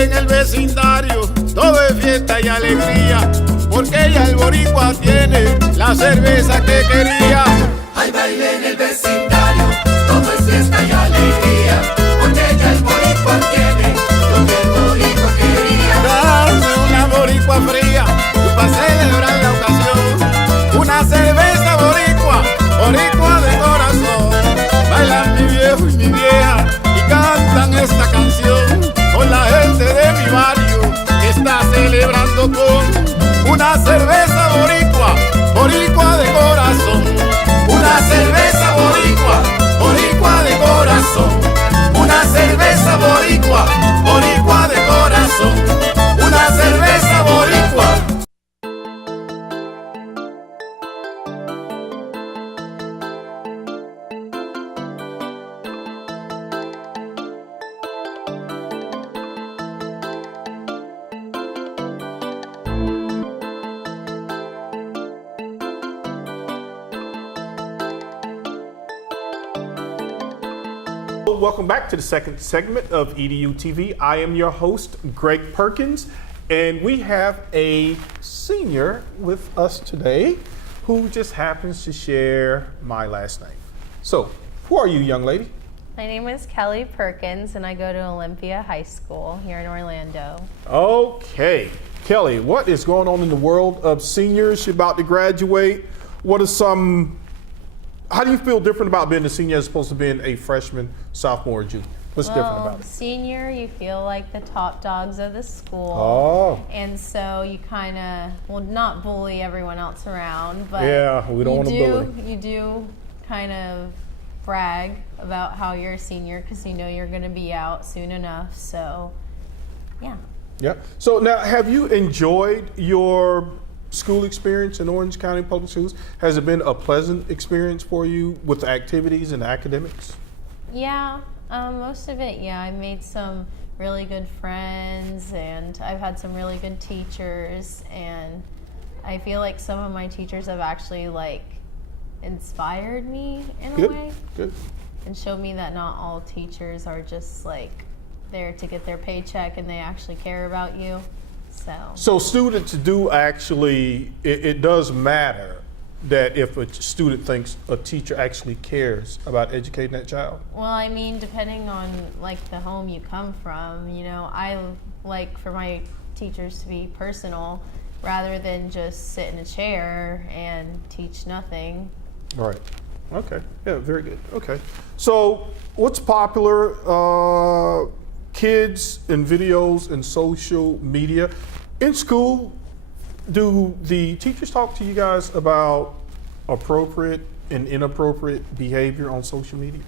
baile en el vecindario, todo es fiesta y alegría, porque ya el boricua tiene la cerveza que quería. Hay baile en el vecindario, todo es fiesta y alegría, porque ya el boricua tiene lo que el boricua quería. Dame una boricua fría, para celebrar la ocasión, una cerveza boricua, boricua de corazón. Bailan mi viejo y mi vieja y cantan esta canción con la gente de mi barrio que está celebrando con una cerveza boricua, boricua de corazón. Una cerveza boricua, boricua de corazón. Una cerveza boricua, boricua de corazón. Una cerveza boricua. Welcome back to the second segment of EDuTV. I am your host, Greg Perkins, and we have a senior with us today who just happens to share my last name. So, who are you, young lady? My name is Kelli Perkins, and I go to Olympia High School here in Orlando. Okay, Kelli, what is going on in the world of seniors? You're about to graduate. What are some How do you feel different about being a senior as opposed to being a freshman, sophomore, or junior? What's different about it? Senior, you feel like the top dogs of the school. Oh. And so you kind of, well, not bully everyone else around, but yeah, we don't want to bully. You do kind of brag about how you're a senior because you know you're going to be out soon enough. So, yeah. Yeah. So now, have you enjoyed your school experience in Orange County Public Schools? Has it been a pleasant experience for you with the activities and academics? Yeah, most of it, yeah. I made some really good friends and I've had some really good teachers, and I feel like some of my teachers have actually like inspired me in a way. Good. And showed me that not all teachers are just like there to get their paycheck and they actually care about you. So students do actually, it does matter that if a student thinks a teacher actually cares about educating that child? Well, I mean, depending on like the home you come from, you know, I like for my teachers to be personal rather than just sit in a chair and teach nothing. All right. Okay. Yeah, very good. Okay. So what's popular? Kids and videos and social media. In school, do the teachers talk to you guys about appropriate and inappropriate behavior on social media?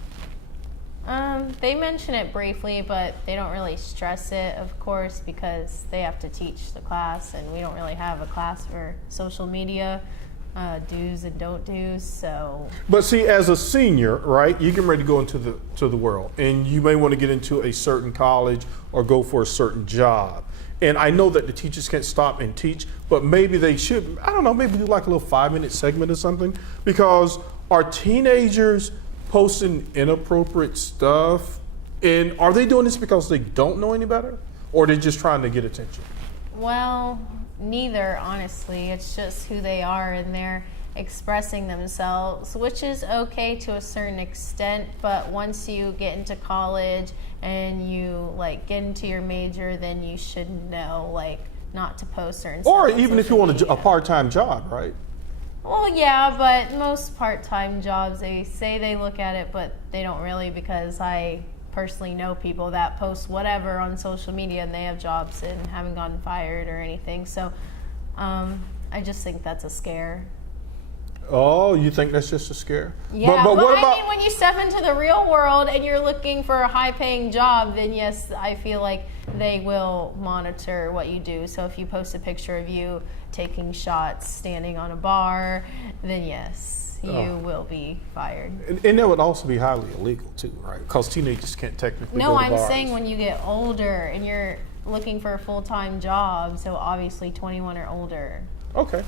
They mention it briefly, but they don't really stress it, of course, because they have to teach the class, and we don't really have a class for social media. Do's and don't do's. So, but see, as a senior, right, you get ready to go into the world, and you may want to get into a certain college or go for a certain job. And I know that the teachers can't stop and teach, but maybe they should. I don't know, maybe do like a little 5-minute segment or something, because are teenagers posting inappropriate stuff, and are they doing this because they don't know any better, or they're just trying to get attention? Well, neither, honestly. It's just who they are, and they're expressing themselves, which is okay to a certain extent, but once you get into college and you like get into your major, then you should know like not to post certain stuff. Or even if you want a part-time job, right? Well, yeah, but most part-time jobs, they say they look at it, but they don't really, because I personally know people that post whatever on social media and they have jobs and haven't gotten fired or anything. So I just think that's a scare. Oh, you think that's just a scare? Yeah, but what I about, mean, when you step into the real world and you're looking for a high-paying job, then yes, I feel like they will monitor what you do. So if you post a picture of you taking shots, standing on a bar, then yes, you will be fired. And that would also be highly illegal too, right? Because teenagers can't technically No, go to I'm bars. saying when you get older and you're looking for a full-time job, so obviously 21 or older. Okay.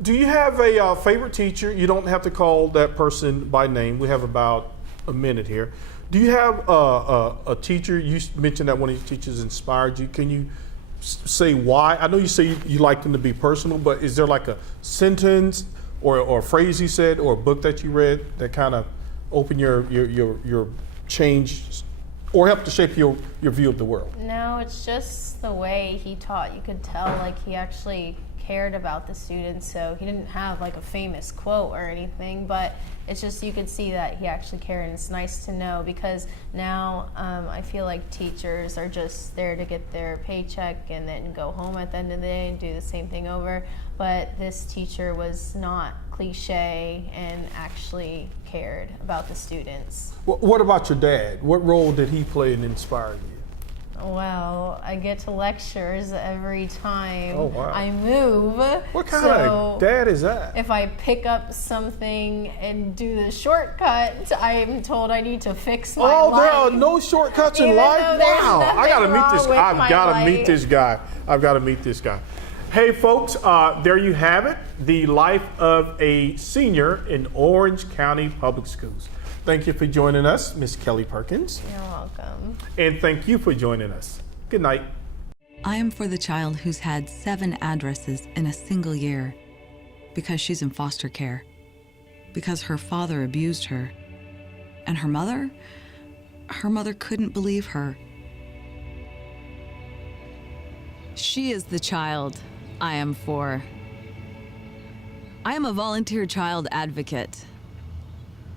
Do you have a favorite teacher? You don't have to call that person by name. We have about a minute here. Do you have a teacher? You mentioned that one of your teachers inspired you. Can you say why? I know you say you like them to be personal, but is there like a sentence or a phrase you said or a book that you read that kind of opened your change or helped to shape your view of the world? No, it's just the way he taught. You could tell like he actually cared about the students, so he didn't have like a famous quote or anything, but it's just you could see that he actually cared, and it's nice to know because now I feel like teachers are just there to get their paycheck and then go home at the end of the day and do the same thing over, but this teacher was not cliche and actually cared about the students. What about your dad? What role did he play in inspiring you? Well, I get to lectures every time I move. What kind of dad is that? If I pick up something and do the shortcut, I'm told I need to fix my life. There are no shortcuts in life? Wow, I gotta meet this guy. I've gotta meet this guy. Hey folks, there you have it. The life of a senior in Orange County Public Schools. Thank you for joining us, Miss Kelli Perkins. You're welcome. And thank you for joining us. Good night. I am for the child who's had 7 addresses in a single year because she's in foster care, because her father abused her, and her mother couldn't believe her. She is the child I am for. I am a volunteer child advocate.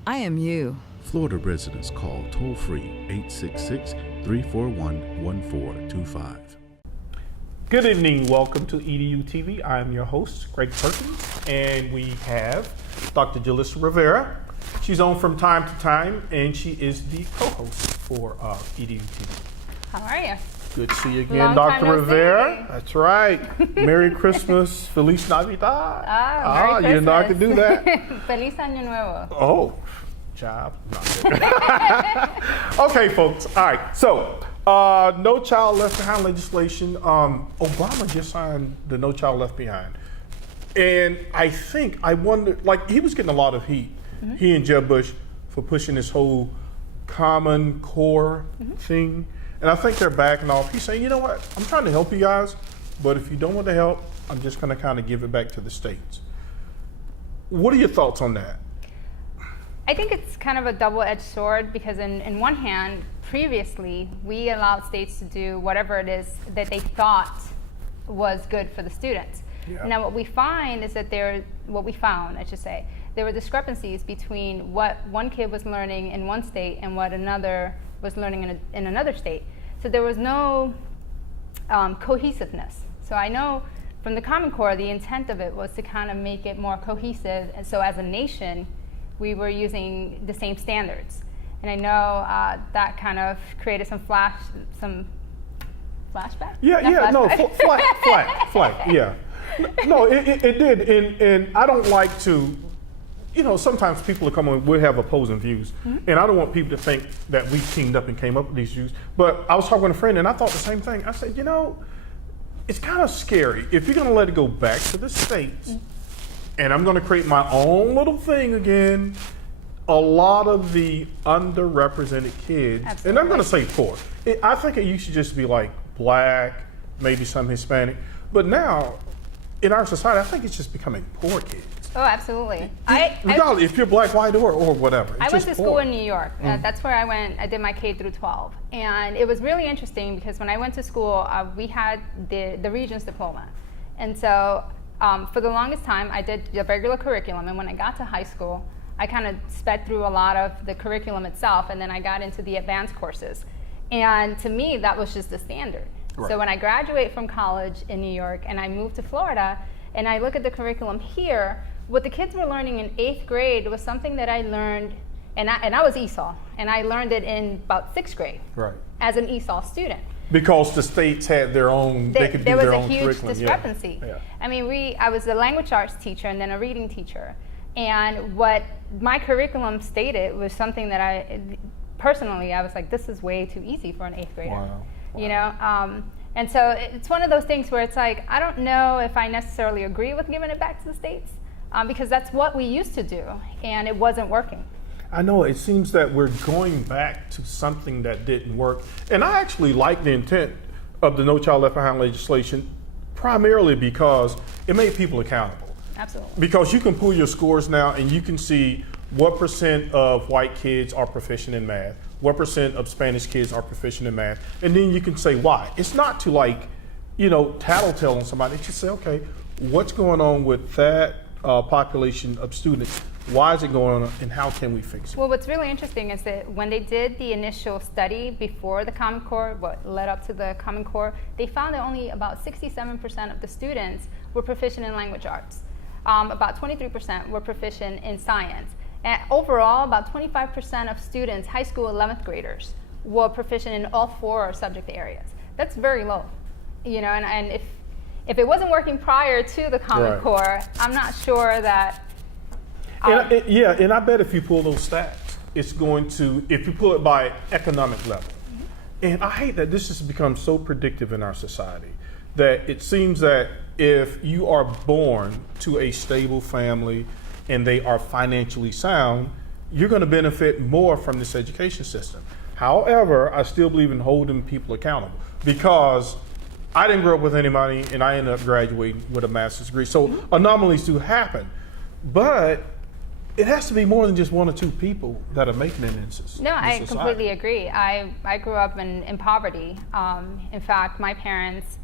I am you. Florida residents call toll-free 866-341-1425. Good evening. Welcome to EDuTV. I am your host, Greg Perkins, and we have Dr. Jelitza Rivera. She's on from time to time, and she is the co-host for EDuTV. How are you? Good to see you again, Long time Dr. no Rivera. see. That's right. Merry Christmas, Feliz Navidad. Merry Christmas. You know I can do that. Feliz Año Nuevo. Oh, job. Okay, folks. All right. So, No Child Left Behind legislation. Obama just signed the No Child Left Behind, and I wonder, like he was getting a lot of heat, he and Jeb Bush, for pushing this whole Common Core thing, and I think they're backing off. He's saying, you know what? I'm trying to help you guys, but if you don't want the help, I'm just going to kind of give it back to the states. What are your thoughts on that? I think it's kind of a double-edged sword because in one hand, previously, we allowed states to do whatever it is that they thought was good for the students. Yeah. Now what we find is that there were discrepancies between what one kid was learning in one state and what another was learning in another state. So there was no cohesiveness. So I know from the Common Core, the intent of it was to kind of make it more cohesive, and so as a nation, we were using the same standards. And I know that kind of created some flashback? Flat, yeah. No, it did, and I don't like to, sometimes people are coming, we have opposing views, and I don't want people to think that we teamed up and came up with these views, but I was talking with a friend and I thought the same thing. I said, it's kind of scary if you're gonna let it go back to the states, and I'm gonna create my own little thing again. A lot of the underrepresented kids, Absolutely. and I'm gonna say poor, I think it used to just be like black, maybe some Hispanic, but now, in our society, I think it's just becoming poor kids. Oh, absolutely. Regardless, if you're black, white, or whatever. I went to school in New York. That's where I went. I did my K through 12. And it was really interesting because when I went to school, we had the Regents diploma. And so for the longest time, I did the regular curriculum. And when I got to high school, I kind of sped through a lot of the curriculum itself. And then I got into the advanced courses. And to me, that was just the standard. Right. So when I graduate from college in New York and I moved to Florida and I look at the curriculum here, what the kids were learning in 8th grade was something that I learned, and I was ESOL, and I learned it in about 6th grade as an ESOL student. Because the states had their own, they could do their own curriculum. There was a huge discrepancy. Yeah. I mean, I was a language arts teacher and then a reading teacher, and what my curriculum stated was something that personally, I was like, this is way too easy for an 8th grader. Wow. And so it's one of those things where it's like, I don't know if I necessarily agree with giving it back to the states, because that's what we used to do, and it wasn't working. I know it seems that we're going back to something that didn't work. And I actually like the intent of the No Child Left Behind legislation, primarily because it made people accountable. Absolutely. Because you can pull your scores now and you can see what % of white kids are proficient in math, what % of Spanish kids are proficient in math, and then you can say why. It's not to tattletale on somebody. It's just say, okay, what's going on with that population of students? Why is it going on, and how can we fix it? Well, what's really interesting is that when they did the initial study before the Common Core, what led up to the Common Core, they found that only about 67% of the students were proficient in language arts. About 23% were proficient in science. And overall, about 25% of students, high school 11th graders, were proficient in all 4 subject areas. That's very low, and if it wasn't working prior to the Common Core, I'm not sure that. And I bet if you pull those stats, it's going to, if you pull it by economic level. And I hate that this has become so predictive in our society that it seems that if you are born to a stable family and they are financially sound, you're going to benefit more from this education system. However, I still believe in holding people accountable because I didn't grow up with any money and I ended up graduating with a master's degree. So anomalies do happen, but it has to be more than just 1 or 2 people that are making it in society. No, I completely agree. I grew up in poverty. In fact, my parents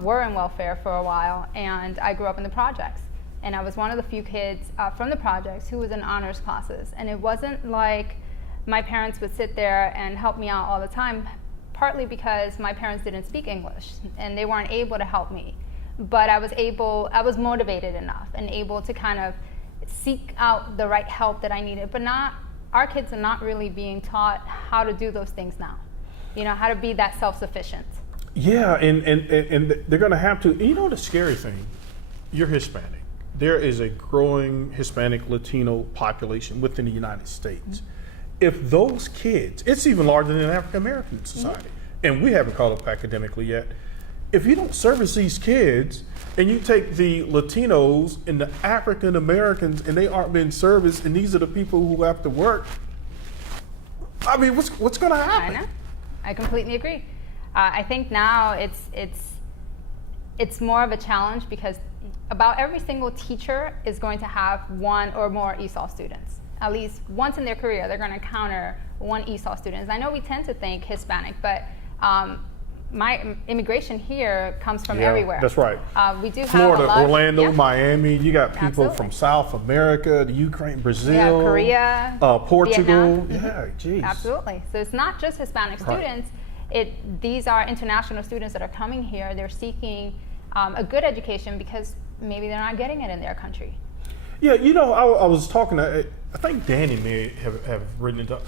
were in welfare for a while, and I grew up in the projects. And I was one of the few kids from the projects who was in honors classes. And it wasn't like my parents would sit there and help me out all the time, partly because my parents didn't speak English and they weren't able to help me. But I was motivated enough and able to kind of seek out the right help that I needed. But our kids are not really being taught how to do those things now. How to be that self-sufficient. Yeah, and they're going to have to. The scary thing, you're Hispanic. There is a growing Hispanic Latino population within the United States. Mm-hmm. If those kids, it's even larger than African American society, and we haven't caught up academically yet. If you don't service these kids, and you take the Latinos and the African Americans, and they aren't being serviced, and these are the people who have to work, I mean, what's going to happen? I know. I completely agree. I think now it's more of a challenge because about every single teacher is going to have 1 or more ESOL students. At least once in their career, they're going to encounter 1 ESOL student. I know we tend to think Hispanic, but my immigration here comes from everywhere. That's right. We do Florida, have a lot Orlando, Miami. You got people from South America, the Ukraine, Brazil, Korea, Portugal. Vietnam. Yeah, geez. Absolutely. So it's not just Hispanic students. These are international students that are coming here. They're seeking a good education because maybe they're not getting it in their country. Yeah, I was talking to, I think Danny may have written it up.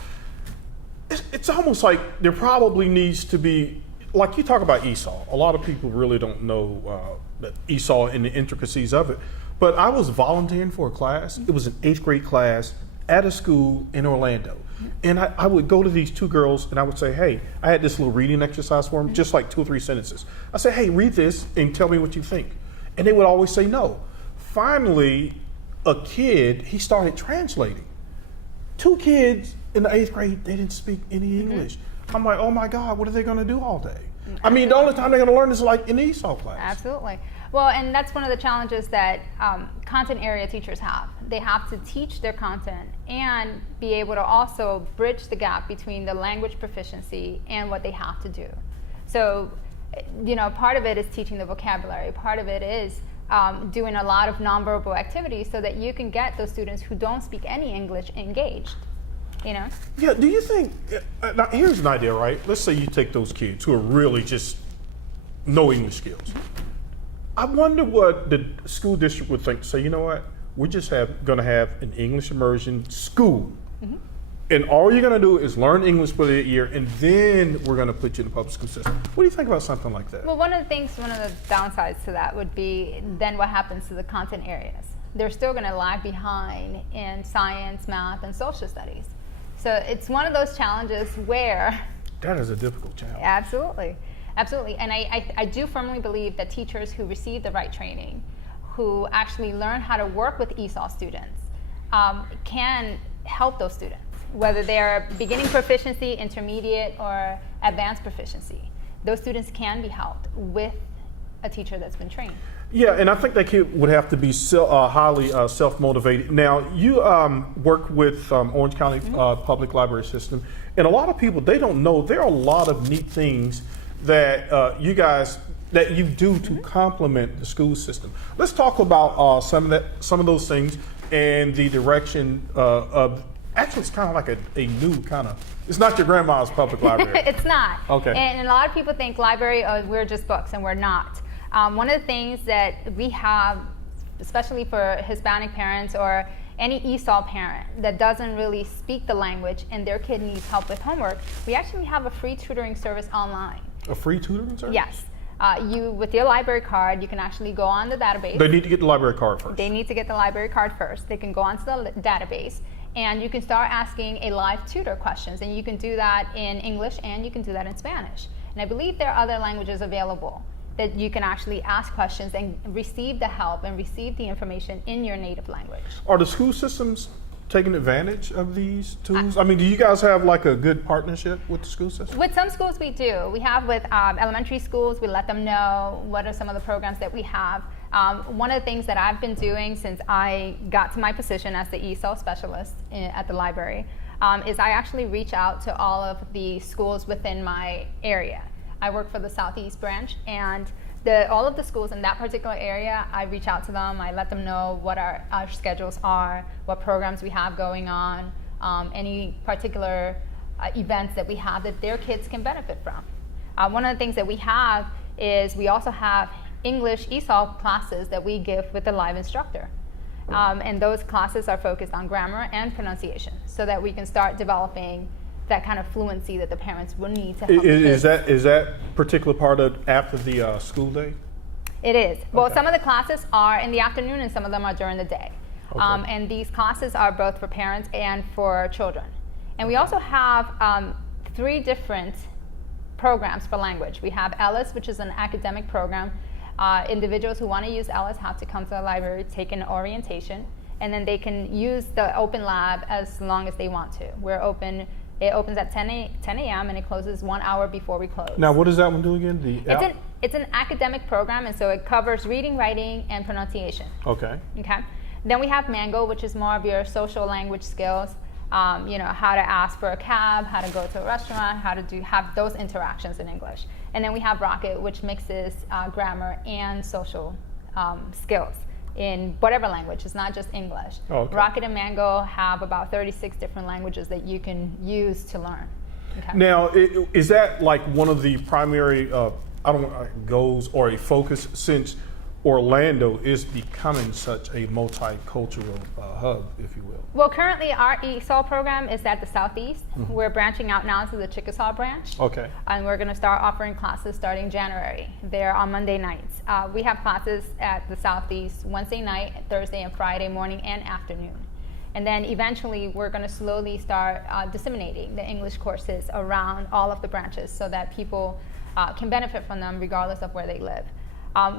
It's almost like there probably needs to be, like you talk about ESOL. A lot of people really don't know that ESOL and the intricacies of it. But I was volunteering for a class. It was an 8th grade class at a school in Orlando. And I would go to these 2 girls and I would say, hey, I had this little reading exercise for them, just like 2 or 3 sentences. I say, hey, read this and tell me what you think. And they would always say no. Finally, a kid, he started translating. 2 kids in the 8th grade, they didn't speak any English. I'm like, oh my God, what are they going to do all day? I mean, the only time they're going to learn is like in the ESOL class. Absolutely. Well, and that's one of the challenges that content area teachers have. They have to teach their content and be able to also bridge the gap between the language proficiency and what they have to do. So, part of it is teaching the vocabulary. Part of it is doing a lot of nonverbal activities so that you can get those students who don't speak any English engaged. Yeah, do you think, now here's an idea, right? Let's say you take those kids who are really just no English skills. I wonder what the school district would think. Say, you know what? We're just going to have an English immersion school. And all you're going to do is learn English for a year, and then we're going to put you in the public school system. What do you think about something like that? Well, one of the downsides to that would be then what happens to the content areas. They're still going to lag behind in science, math, and social studies. So it's one of those challenges where... That is a difficult challenge. Absolutely. Absolutely. And I do firmly believe that teachers who receive the right training, who actually learn how to work with ESOL students, can help those students. whether they're beginning proficiency, intermediate, or advanced proficiency. Those students can be helped with a teacher that's been trained. Yeah, and I think that kid would have to be highly self-motivated. Now, you work with Orange County Public Library System, and a lot of people, they don't know there are a lot of neat things that you guys that you do to complement the school system. Let's talk about some of those things and the direction of. Actually, it's kind of like a new kind of. It's not your grandma's public library. It's not. Okay. And a lot of people think library, we're just books, and we're not. One of the things that we have, especially for Hispanic parents or any ESOL parent that doesn't really speak the language and their kid needs help with homework, we actually have a free tutoring service online. A free tutoring service? Yes. You, with your library card, you can actually go on the database. They need to get the library card first. They need to get the library card first. They can go onto the database, and you can start asking a live tutor questions, and you can do that in English and you can do that in Spanish. And I believe there are other languages available that you can actually ask questions and receive the help and receive the information in your native language. Are the school systems taking advantage of these tools? I mean, do you guys have like a good partnership with the school system? With some schools we do. We have with elementary schools, we let them know what are some of the programs that we have. One of the things that I've been doing since I got to my position as the ESOL specialist at the library is I actually reach out to all of the schools within my area. I work for the Southeast branch, and all of the schools in that particular area, I reach out to them, I let them know what our schedules are, what programs we have going on, any particular events that we have that their kids can benefit from. One of the things that we have is we also have English ESOL classes that we give with a live instructor. And those classes are focused on grammar and pronunciation so that we can start developing that kind of fluency that the parents will need to help. Is that particular part of after the school day? It is. Well, Okay. some of the classes are in the afternoon and some of them are during the day. Okay. And these classes are both for parents and for children. And we also have 3 different programs for language. We have ELLIS, which is an academic program. Individuals who want to use ELLIS have to come to the library, take an orientation, and then they can use the open lab as long as they want to. We're open. It opens at 10 a.m. and it closes 1 hour before we close. Now, what does that one do again? It's an academic program, and so it covers reading, writing, and pronunciation. Okay. Okay. Then we have Mango, which is more of your social language skills. You know, how to ask for a cab, how to go to a restaurant, how to have those interactions in English. And then we have Rocket, which mixes grammar and social skills in whatever language. It's not just English. Oh, okay. Rocket and Mango have about 36 different languages that you can use to learn. Okay. Now, is that like one of the primary goals or a focus, since Orlando is becoming such a multicultural hub, if you will? Well, currently our ESOL program is at the Southeast. Mm-hmm. We're branching out now to the Chickasaw branch. Okay. And we're going to start offering classes starting January. They're on Monday nights. We have classes at the Southeast Wednesday night, Thursday and Friday morning and afternoon. And then eventually we're going to slowly start disseminating the English courses around all of the branches so that people can benefit from them regardless of where they live.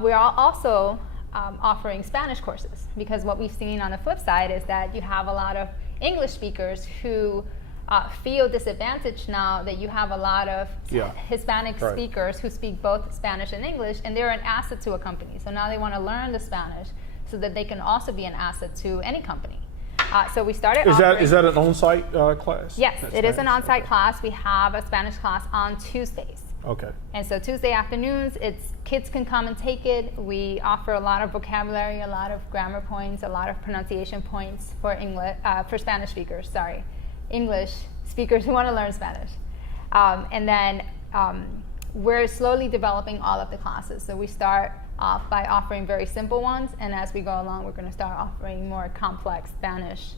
We are also offering Spanish courses, because what we've seen on the flip side is that you have a lot of English speakers who feel disadvantaged now that you have a lot of Hispanic speakers who speak both Spanish and English, and they're an asset to a company. So now they want to learn the Spanish so that they can also be an asset to any company. So we started Is that an on-site class? Yes, it is an on-site class. We have a Spanish class on Tuesdays. Okay. And so Tuesday afternoons, kids can come and take it. We offer a lot of vocabulary, a lot of grammar points, a lot of pronunciation points for for Spanish speakers. English speakers who want to learn Spanish. And then we're slowly developing all of the classes. So we start off by offering very simple ones, and as we go along, we're going to start offering more complex Spanish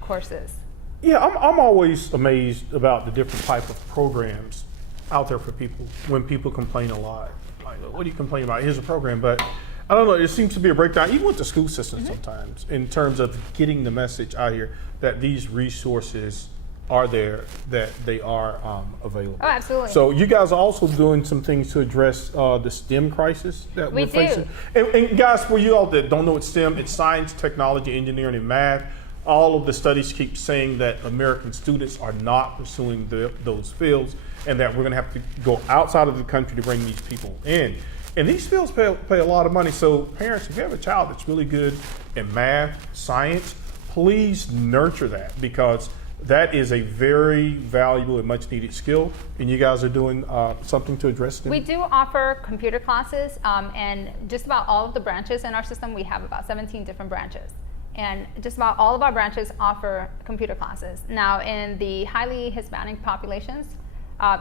courses. Yeah, I'm always amazed about the different type of programs out there for people when people complain a lot. Like, what do you complain about? Here's a program, but I don't know, it seems to be a breakdown, even with the school system sometimes, in terms of getting the message out here that these resources are there, that they are available. Oh, absolutely. So you guys are also doing some things to address the STEM crisis that we're facing. And guys, for you all that don't know what STEM, it's science, technology, engineering, and math. all of the studies keep saying that American students are not pursuing those fields, and that we're going to have to go outside of the country to bring these people in. And these fields pay a lot of money. So parents, if you have a child that's really good in math, science, please nurture that, because that is a very valuable and much needed skill. And you guys are doing something to address them? We do offer computer classes, and just about all of the branches in our system, we have about 17 different branches. And just about all of our branches offer computer classes. Now, in the highly Hispanic populations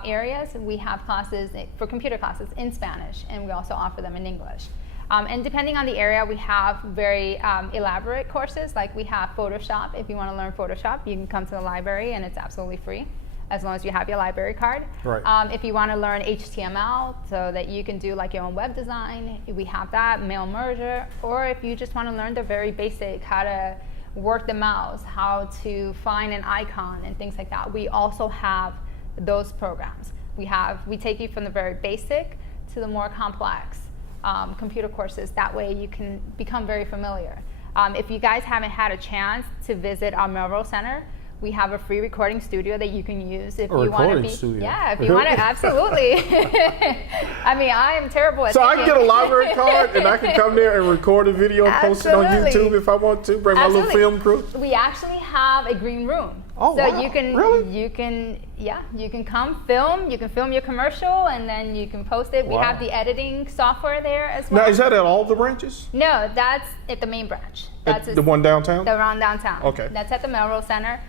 areas, we have classes for computer classes in Spanish, and we also offer them in English. And depending on the area, we have very elaborate courses. Like we have Photoshop. If you want to learn Photoshop, you can come to the library, and it's absolutely free, as long as you have your library card. Right. If you want to learn HTML, so that you can do like your own web design, we have that, mail merger. Or if you just want to learn the very basic, how to work the mouse, how to find an icon and things like that, we also have those programs. We take you from the very basic to the more complex computer courses. That way you can become very familiar. If you guys haven't had a chance to visit our Melrose Center, we have a free recording studio that you can use if you want to be. Studio. Yeah, if you want to, absolutely. I mean, I am terrible at So I thinking. can get a library card and I can come there and record a video and post it on Absolutely. YouTube if I want to, bring my little film crew. We actually have a green room. Oh, so wow. you can Really? you can come film, you can film your commercial, and then you can post it. We Wow. have the editing software there as well. Now, is that at all the branches? No, that's at the main branch. That's The one downtown? the around downtown. Okay. That's at the Melrose Center.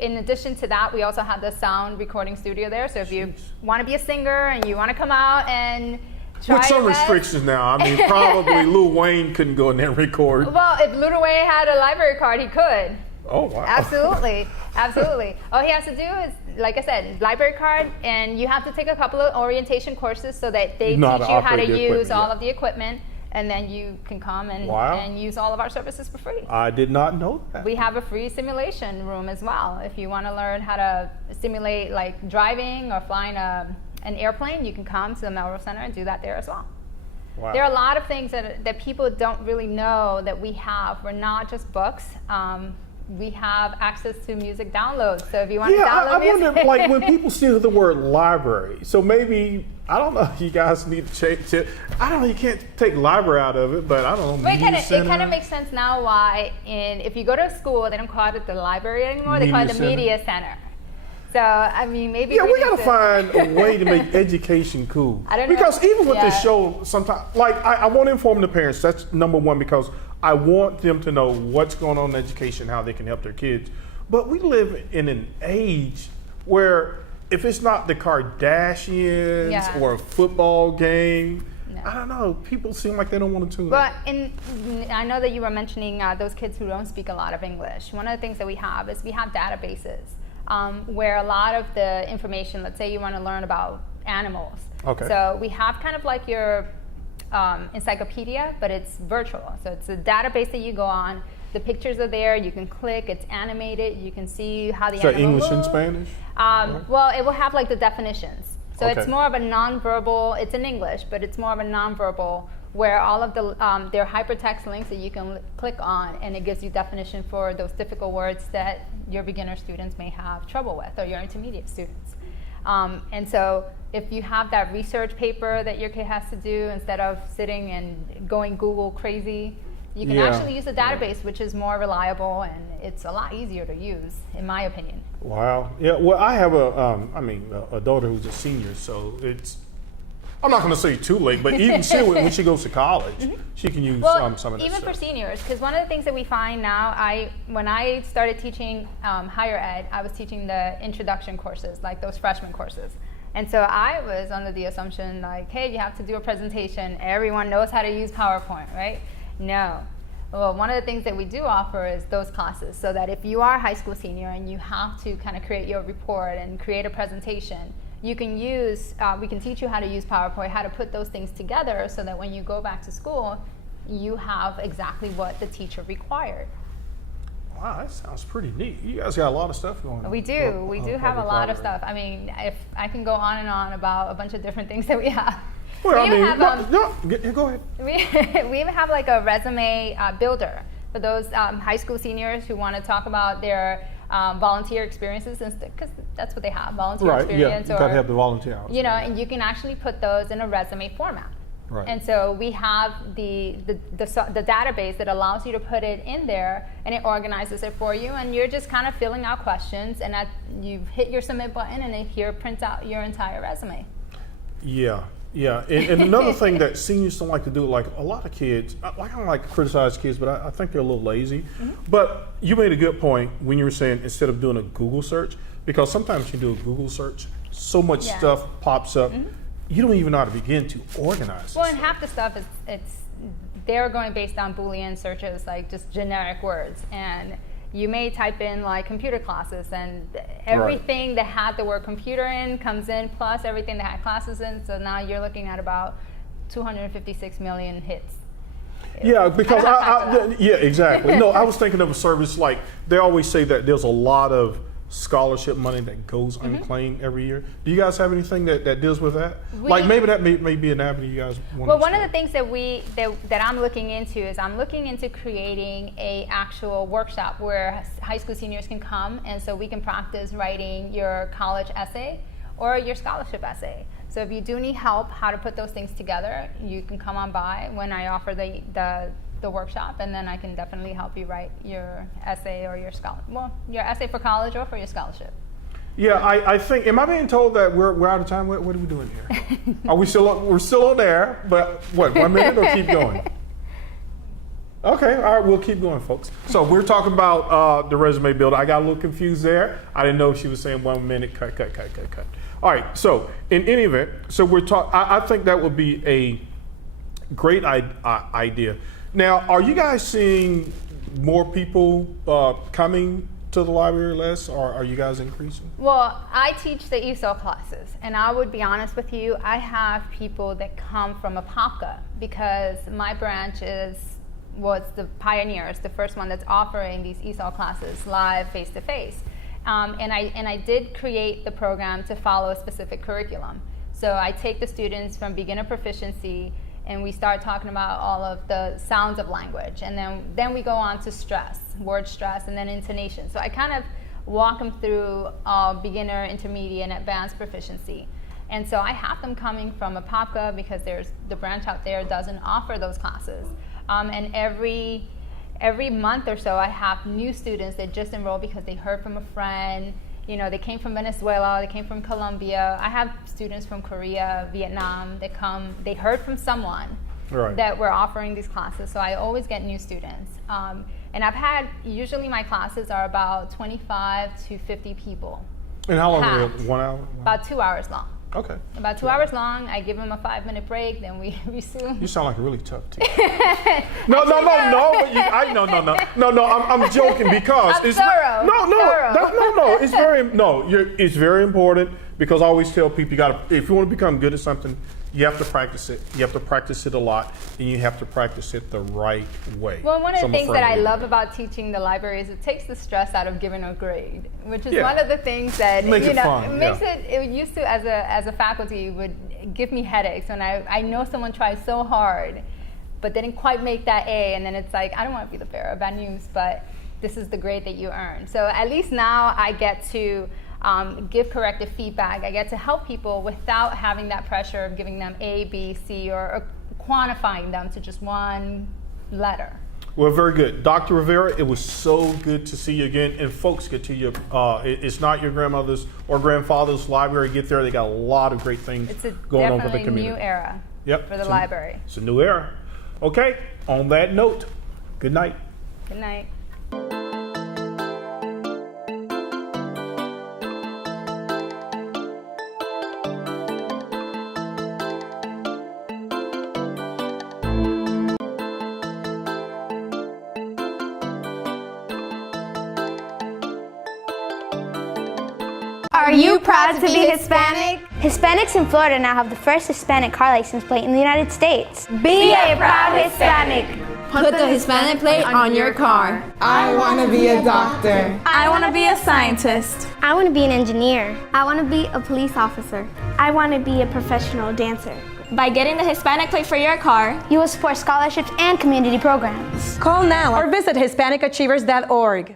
In addition to that, we also have the sound recording studio there. So if you want to be a singer and you want to come out and try With some your best- restrictions now. I mean, probably Lil Wayne couldn't go in there and record. Well, if Lil Wayne had a library card, he could. Oh, wow. Absolutely, absolutely. All he has to do is, like I said, library card, and you have to take a couple of orientation courses so that they Know how teach to you how to operate the use equipment, all yeah. of the equipment, and then you can come and, Wow. and use all of our services for free. I did not know that. We have a free simulation room as well. If you want to learn how to simulate like driving or flying an airplane, you can come to the Melrose Center and do that there as well. Wow. There are a lot of things that people don't really know that we have. We're not just books. We have access to music downloads. So if you want to download I music. wonder, like, when people see the word library, so maybe, I don't know, you guys need to change it. I don't know, you can't take library out of it, but I don't know, Well, media it center. kind of makes sense now why if you go to a school, they don't call it the library anymore. They call it the media center. So, I mean, maybe Yeah, we need gotta to- find a way to make education cool. I don't know. Because even with this Yeah. show, sometimes, like, I want to inform the parents. That's number one, because I want them to know what's going on in education, how they can help their kids. But we live in an age where if it's not the Kardashians Yeah. or a football game, No. I don't know, people seem like they don't want to tune in. But I know that you were mentioning those kids who don't speak a lot of English. One of the things that we have is we have databases where a lot of the information, let's say you want to learn about animals. Okay. So we have kind of like your encyclopedia, but it's virtual. So it's a database that you go on. The pictures are there. You can click. It's animated. You can see how the Is that animal English and moves. Spanish? Well, it will have like the definitions. So Okay. it's more of a nonverbal. It's in English, but it's more of a nonverbal, where all of the there are hypertext links that you can click on, and it gives you definition for those difficult words that your beginner students may have trouble with, or your intermediate students. And so if you have that research paper that your kid has to do, instead of sitting and going Google crazy, you can Yeah. actually use a database, which is more reliable, and it's a lot easier to use, in my opinion. Wow. Yeah. Well, I have a daughter who's a senior, so it's. I'm not going to say too late, but even still, when she goes to college, she can use Well, some of that even stuff. for seniors, because one of the things that we find now, when I started teaching higher ed, I was teaching the introduction courses, like those freshman courses. And so I was under the assumption, like, hey, you have to do a presentation. Everyone knows how to use PowerPoint, right? No. Well, one of the things that we do offer is those classes, so that if you are a high school senior and you have to kind of create your report and create a presentation, you can use, we can teach you how to use PowerPoint, how to put those things together, so that when you go back to school, you have exactly what the teacher required. Wow, that sounds pretty neat. You guys got a lot of stuff going on. We do. We do have a lot of stuff. I mean, if I can go on and on about a bunch of different things that we have. Well, We I even mean, have, go ahead. we even have like a resume builder. for those high school seniors who want to talk about their volunteer experiences, because that's what they have, volunteer Right, experience. yeah, you gotta have the volunteer hours. You know, and you can actually put those in a resume format. Right. And so we have the database that allows you to put it in there, and it organizes it for you, and you're just kind of filling out questions, and you hit your submit button, and it here prints out your entire resume. Yeah, yeah. And another thing that seniors don't like to do, like a lot of kids, I don't like to criticize kids, but I think they're a little lazy. Mm-hmm. But you made a good point when you were saying instead of doing a Google search, because sometimes you do a Google search, so much Yeah. stuff pops up, you don't even know how to begin to organize Well, it. and half the stuff they're going based on Boolean searches, like just generic words, and you may type in like computer classes, and everything that had the word computer in comes in, plus everything that had classes in. So now you're looking at about 256 million hits. Yeah, because I don't have time for that. yeah, exactly. No, I was thinking of a service like they always say that there's a lot of scholarship money that goes unclaimed every year. Do you guys have anything that deals with that? Like maybe that may be an avenue you guys want. Well, one of the things that I'm looking into is I'm looking into creating a actual workshop where high school seniors can come, and so we can practice writing your college essay or your scholarship essay. So if you do need help how to put those things together, you can come on by when I offer the workshop, and then I can definitely help you write your essay or your your essay for college or for your scholarship. Yeah, I think. Am I being told that we're out of time? What are we doing here? Are we still? We're still on air, but what? 1 minute or keep going? Okay, all right, we'll keep going, folks. So we're talking about the resume builder. I got a little confused there. I didn't know if she was saying 1 minute. Cut. All right. So in any event, so we're talking. I think that would be a great idea. Now, are you guys seeing more people coming to the library less, or are you guys increasing? Well, I teach the ESOL classes, and I would be honest with you, I have people that come from Apopka because my branch was the pioneers, the first one that's offering these ESOL classes live, face-to-face. And I did create the program to follow a specific curriculum. So I take the students from beginner proficiency, and we start talking about all of the sounds of language, and then we go on to stress, word stress, and then intonation. So I kind of walk them through beginner, intermediate, and advanced proficiency. And so I have them coming from Apopka because there's the branch out there doesn't offer those classes. And every month or so, I have new students that just enroll because they heard from a friend. You know, they came from Venezuela, they came from Colombia. I have students from Korea, Vietnam that come, they heard from someone that we're offering these classes. So I always get new students. And usually my classes are about 25 to 50 people. And how long are they? 1 hour? About 2 hours long. Okay. About 2 hours long. I give them a 5-minute break, then we resume. You sound like a really tough teacher. No. I'm joking because I'm it's thorough. No. It's very important because I always tell people if you want to become good at something, you have to practice it. You have to practice it a lot, and you have to practice it the right way. Well, one of the things that I love about teaching the library is it takes the stress out of giving a grade, which is one of the things that makes it fun. It used to, as a faculty, would give me headaches when I know someone tried so hard, but they didn't quite make that A, and then it's like, I don't want to be the bearer of bad news, but this is the grade that you earned. So at least now I get to give corrective feedback. I get to help people without having that pressure of giving them A, B, C, or quantifying them to just one letter. Well, very good. Dr. Rivera, it was so good to see you again. And folks, get to your, it's not your grandmother's or grandfather's library. Get there. They got a lot of great things going on for the community. It's definitely a new era for the library. It's a new era. Okay, on that note, good night. Good night. Are you proud to be Hispanic? Hispanics in Florida now have the first Hispanic car license plate in the United States. Be a proud Hispanic. Put the Hispanic plate on your car. I want to be a doctor. I want to be a scientist. I want to be an engineer. I want to be a police officer. I want to be a professional dancer. By getting the Hispanic plate for your car, you will support scholarships and community programs. Call now or visit HispanicAchievers.org.